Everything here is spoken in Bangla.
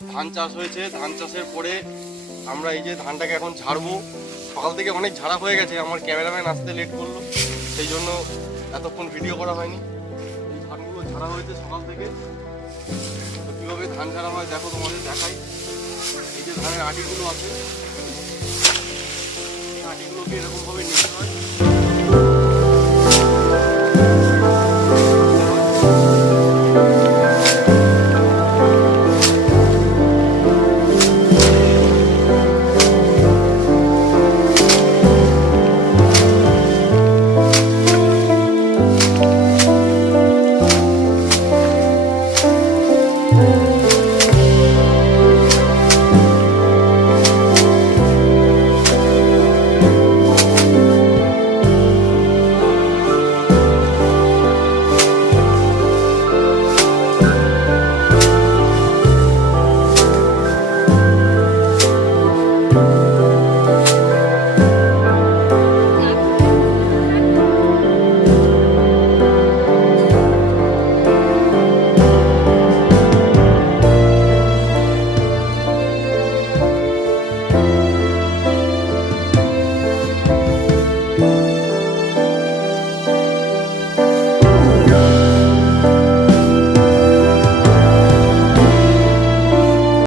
ধান চাষ হয়েছে। ধান চাষের পরে আমরা এই যে ধানটাকে এখন ঝাড়বো। সকাল থেকে অনেক ঝাড়া হয়ে গেছে, আমার ক্যামেরাম্যান আসতে লেট করলো, সেই জন্য এতক্ষণ ভিডিও করা হয়নি। এই ধানগুলো ঝাড়া হয়েছে সকাল থেকে। তো কীভাবে ধান ঝাড়া হয় দেখো, তোমাদের দেখাই। এই যে ধানের আটিগুলো আছে, এই আটিগুলোকে এরকমভাবে নিতে হয়।